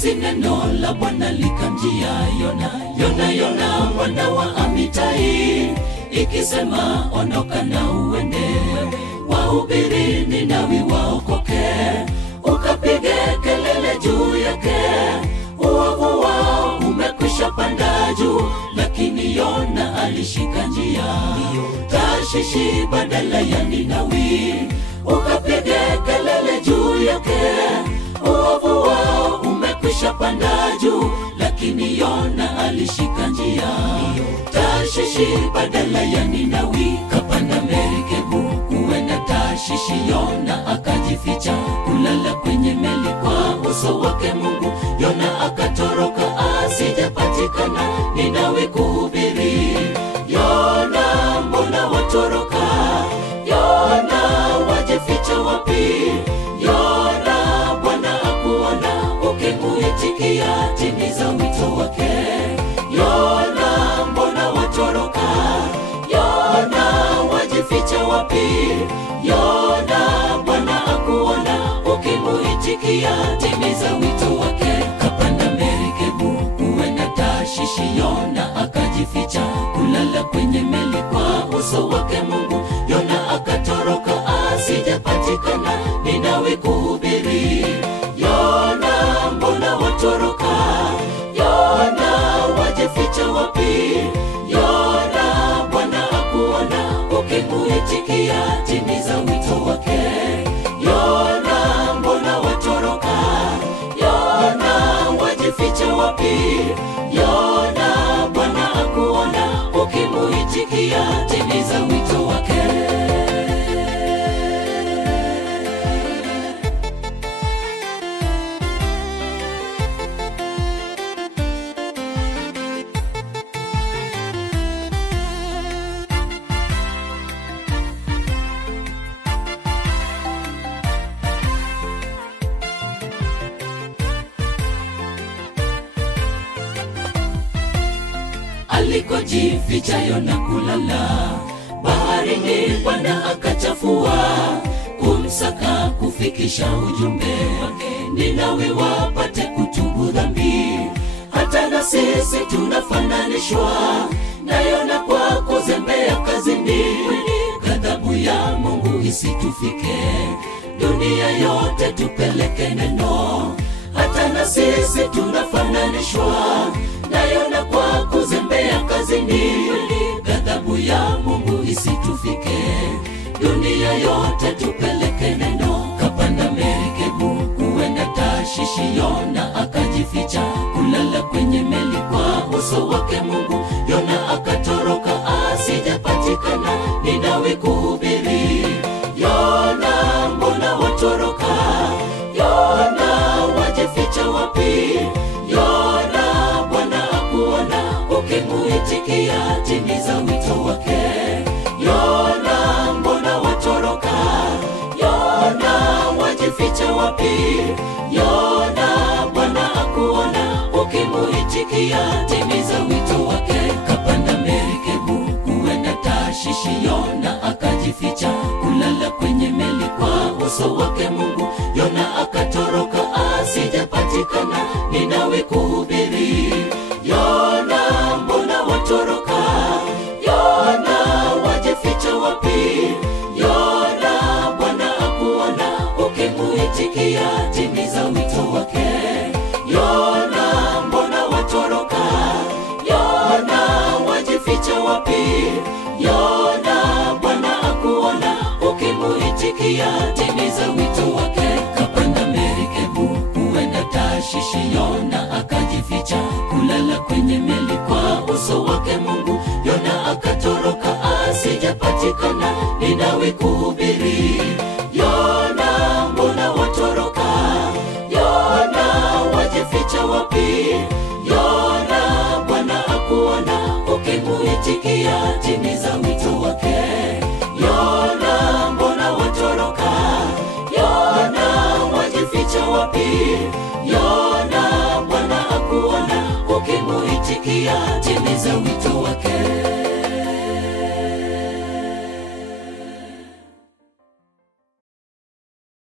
Basi neno la Bwana likamjia Yona, Yona, Yona mwana wa Amitai, ikisema ondoka na uende, wahubiri Ninawi waokoke, ukapige kelele juu yake, uovu wao umekwisha panda juu. Lakini Yona alishika njia Tarshishi badala ya Ninawi, ukapige kelele juu yake, uovu wao umekwisha panda juu. Lakini Yona alishika njia Tarshishi badala ya Ninawi, kapanda merikebu kuenda Tarshishi. Yona akajificha kulala kwenye meli kwa uso wake Mungu. Yona akatoroka asijapatikana Ninawi kuhubiri. Yona mbona watoroka? Yona wajificha wapi? Yona Bwana akuona ukimuitikia, timiza wito wake. Yona mbona watoroka? Yona wajificha wapi? Yona Bwana akuona ukimuitikia, timiza wito wake. Kapanda merikebu kuenda Tarshishi. Yona akajificha kulala kwenye meli kwa uso wake Mungu. Yona akatoroka asijapatikana Ninawi kuhubiri. Yona mbona watoroka? Yona wajificha wapi? Yona Bwana akuona ukimuitikia, timiza wito wake. Yona mbona watoroka? Yona wajificha wapi? Yona Bwana akuona ukimuitikia, timiza wito wake. Alikojificha Yona kulala baharini, Bwana akachafua kumsaka kufikisha ujumbe Ninawi wapate kutubu dhambi. Hata na sisi tunafananishwa na Yona kwa kuzembea kazini, ghadhabu ya Mungu isitufike, dunia yote tupeleke neno. Hata na sisi tunafananishwa na Yona kwa kuzembea kazini, ghadhabu ya Mungu isitufike, dunia yote tupeleke neno. Kapanda merikebu kuenda Tarshishi. Yona akajificha kulala kwenye meli kwa uso wake Mungu. Yona akatoroka asijapatikana Ninawi kuhubiri. Yona mbona watoroka? Yona wajificha wapi? Yona Bwana akuona ukimuitikia, timiza wito wake. Yona mbona watoroka? Yona wajificha wapi? Yona Bwana akuona ukimuitikia, timiza wito wake. Kapanda merikebu kuenda Tarshishi. Yona akajificha kulala kwenye meli kwa uso wake Mungu. Yona akatoroka asijapatikana Ninawi kuhubiri. Yona mbona watoroka? Yona wajificha wapi? Yona Bwana akuona ukimuitikia, timiza wito wake. Yona mbona watoroka? Yona wajificha wapi? Yona Bwana akuona ukimuitikia, timiza wito wake. Kapanda merikebu kuenda Tarshishi. Yona akajificha kulala kwenye meli kwa uso wake Mungu. Yona akatoroka asijapatikana Ninawi kuhubiri. Yona mbona watoroka? Yona wajificha wapi? Yona Bwana akuona ukimuitikia, timiza wito wake. Yona mbona watoroka? Yona wajificha wapi? Yona Bwana akuona ukimuitikia, timiza wito wake.